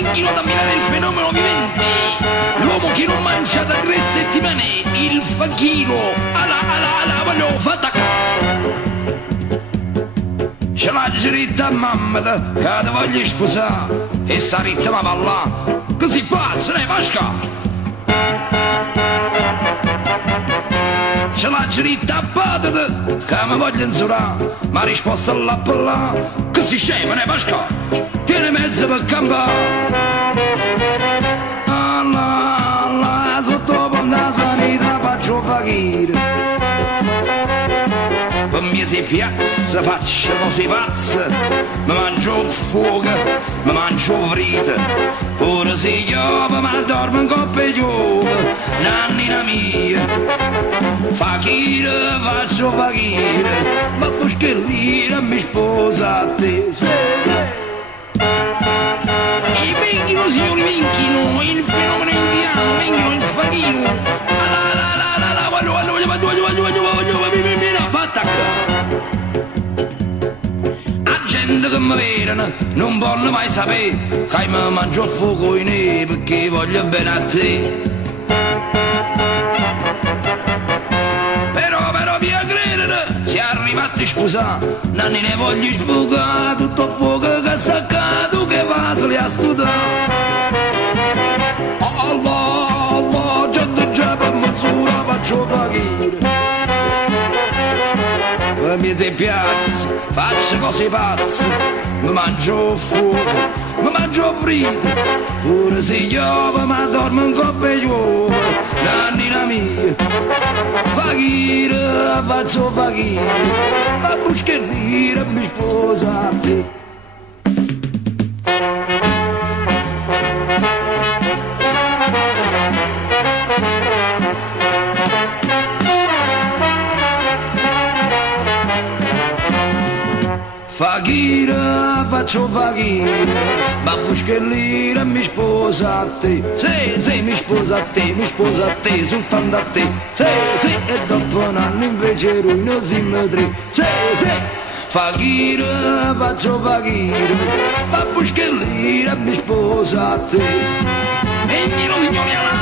Smettilo da mirare il fenomeno vivente, l'uomo che non mangia da 3 settimane, il fakiro, alla, voglio fatta. C'è la giritta mamma che ti voglio sposare, e sta ritta ma va là, così pazza, ne vasca. C'è la giritta patata che mi voglio insurare, ma risposta là per là, così scema, ne vasca, tiene mezzo per campare. Allah, sotto ponda sanità faccio fakire. Per me si piazza, faccio cose pazze, mi mangio un fuoco, mi mangio un frito, ora si chiove, ma dormo in coppa e chiove, nannina mia, fakire, faccio fakire, ma poi che lira mi sposa a te, i minchino, signori minchino, il fenomeno indiano, minchino, il fakino, a gente che mi vedono non voglio mai sapere che mi mangio il fuoco in neve perché voglio bene a te. Però via credere, si è arrivati a sposare, nanni ne voglio sfogare, tutto il fuoco che è staccato, che va soli a studiare. Allah, gente già per mezz'ora faccio fakire. Mi si piazza, faccio cose pazze, mi mangio fuoco, mi mangio frito, pure se piove ma dormo in coppa e chiove, nannina mia, fakire, faccio fakire, ma buschellire mi sposa a te. Fakire, faccio fakire, ma buschellire mi sposa a te. Sì, mi sposa a te, soltanto a te. Sì, e dopo un anno invece lui non si mi tre. Sì, fakire, faccio fakire, ma buschellire mi sposa a te. E glielo signori, la.